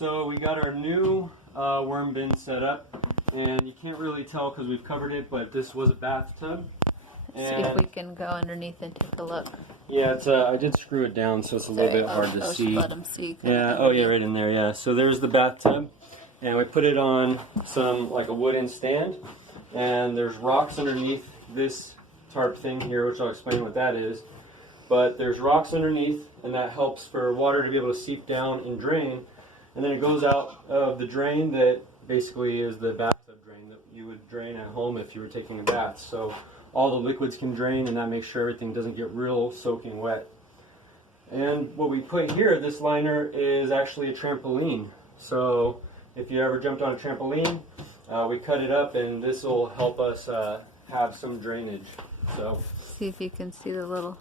So we got our new worm bin set up, and you can't really tell because we've covered it, but this was a bathtub. See if we can go underneath and take a look. Yeah, it's I did screw it down, so it's a little bit hard to see. Let them see. Yeah. Oh, yeah, right in there. Yeah. So there's the bathtub, and we put it on some like a wooden stand, and there's rocks underneath this tarp thing here, which I'll explain what that is. But there's rocks underneath, and that helps for water to be able to seep down and drain, and then it goes out of the drain that basically is the bathtub drain that you would drain at home if you were taking a bath. So all the liquids can drain, and that makes sure everything doesn't get real soaking wet. And what we put here, this liner, is actually a trampoline. So if you ever jumped on a trampoline, we cut it up, and this will help us have some drainage. So see if you can see the little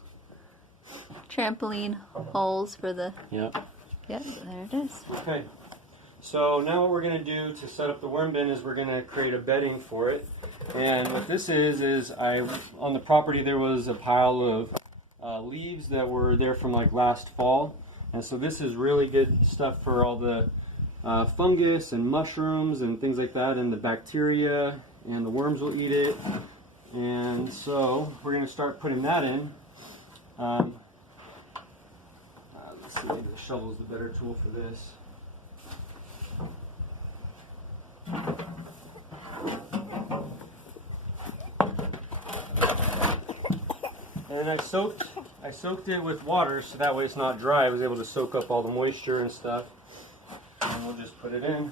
trampoline holes for the... Yep. Yep, there it is. Okay. So now what we're going to do to set up the worm bin is we're going to create a bedding for it. And what this is on the property there was a pile of leaves that were there from like last fall. And so this is really good stuff for all the fungus and mushrooms and things like that, and the bacteria, and the worms will eat it. And so we're going to start putting that in. Let's see, maybe the shovel is the better tool for this. And I soaked it with water so that way it's not dry. I was able to soak up all the moisture and stuff. And we'll just put it in.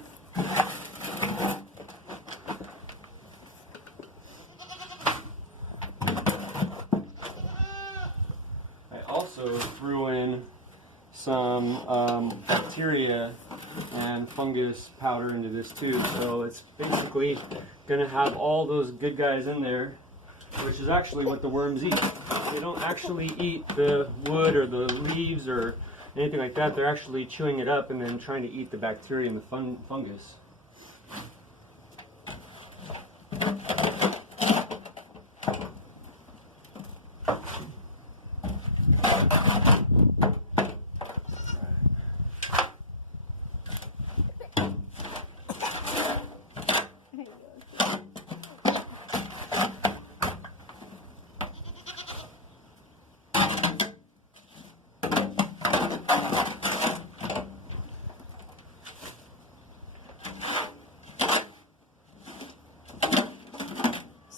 I also threw in some bacteria and fungus powder into this too, so it's basically going to have all those good guys in there, which is actually what the worms eat. They don't actually eat the wood or the leaves or anything like that. They're actually chewing it up and then trying to eat the bacteria and the fungus.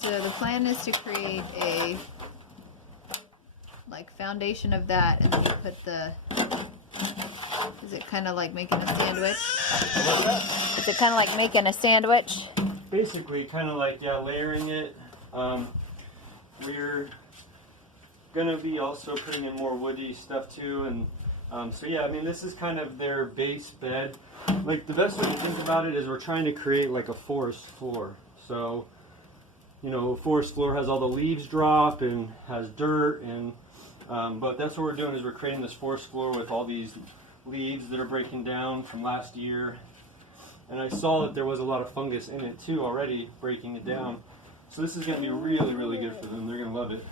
So the plan is to create a foundation of that, and then you put the... Is it kind of like making a sandwich? Is it kind of like making a sandwich? Basically, kind of like, yeah, layering it. We're gonna be also putting in more woody stuff too, and so yeah, I mean, this is kind of their base bed. Like, the best way to think about it is we're trying to create like a forest floor. So, you know, a forest floor has all the leaves drop and has dirt, and but that's what we're doing, is we're creating this forest floor with all these leaves that are breaking down from last year. And I saw that there was a lot of fungus in it too already, breaking it down. So this is going to be really, really good for them. They're going to love it.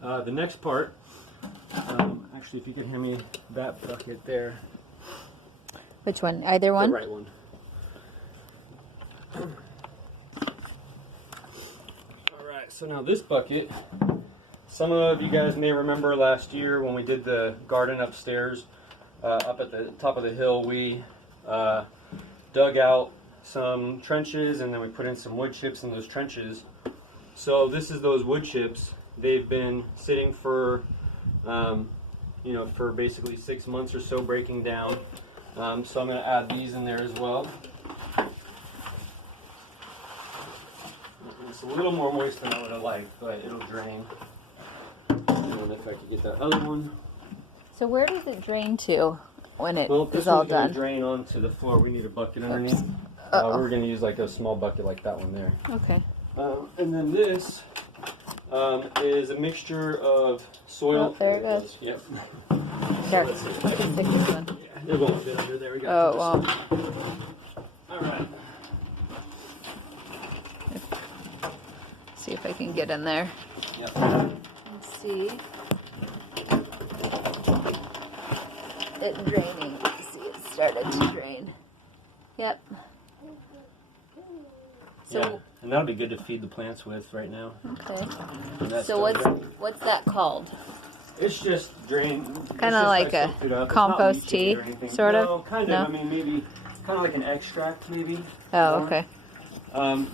The next part, actually, if you could hand me that bucket there. Which one? Either one? The right one. Alright, so now this bucket, some of you guys may remember last year when we did the garden upstairs, up at the top of the hill, we dug out some trenches and then we put in some wood chips in those trenches. So this is those wood chips. They've been sitting for, you know, for basically 6 months or so, breaking down. So I'm going to add these in there as well. It's a little more moist than I would have liked, but it'll drain. And if I could get that other one. So where does it drain to when it Well, is all this one's going done? to drain onto the floor. We need a bucket underneath. Uh-oh. We're going to use like a small bucket like that one there. Okay. And then this is a mixture of soil. Oh, there it goes. Yep. Sure. Let's see. I can stick this one. Yeah, it won't fit under there. We got Oh, well. All right. See if I can get in there. Yep. Let's see. It's draining. See, it started to drain. Yep. So Yeah, and that'll be good to feed the plants with right now. okay. And that's So done. what's that called? It's just drain. Kind of like a soak it up. It's compost not leachate tea, or anything. sort of? No, kind No? of. I mean, maybe kind of like an extract, maybe. Oh, more. okay.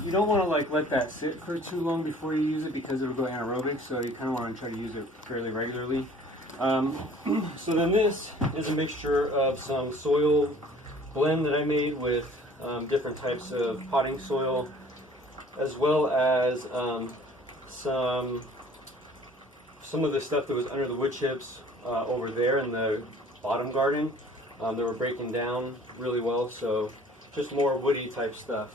You don't want to like let that sit for too long before you use it because it'll go anaerobic. So you kind of want to try to use it fairly regularly. So then this is a mixture of some soil blend that I made with different types of potting soil, as well as some of the stuff that was under the wood chips over there in the bottom garden. They were breaking down really well, so just more woody type stuff.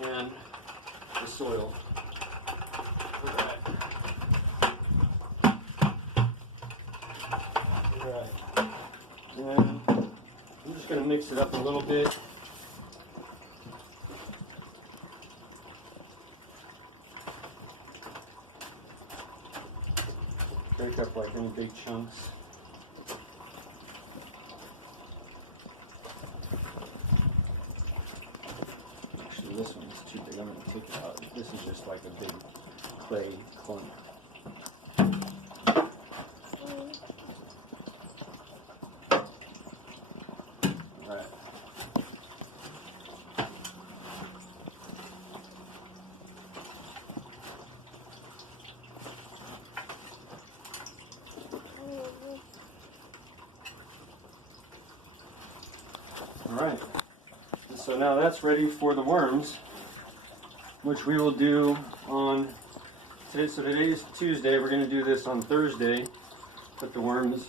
And the soil. Alright. And I'm just going to mix it up a little bit. Break up like in big chunks. Actually, this one is too big. I'm going to take it out. This is just like a big clay clump. Alright. Alright, so now that's ready for the worms, which we will do on today. So today is Tuesday, we're going to do this on Thursday. Put the worms,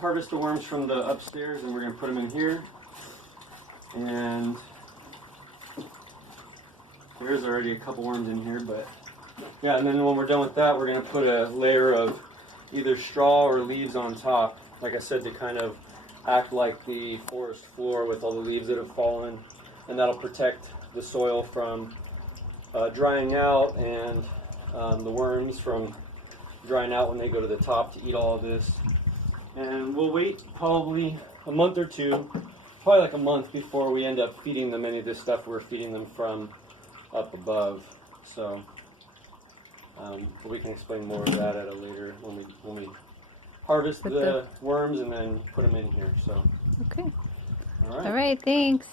harvest the worms from the upstairs, and we're going to put them in here. And there's already a couple worms in here, but yeah, and then when we're done with that, we're going to put a layer of either straw or leaves on top, like I said, to kind of act like the forest floor with all the leaves that have fallen, and that'll protect the soil from drying out and the worms from drying out when they go to the top to eat all of this. And we'll wait probably a month or two, probably like a month before we end up feeding them any of this stuff we're feeding them from up above. So but we can explain more of that at a later when we harvest the worms and then put them in here. So Okay. all right. All right. Thanks.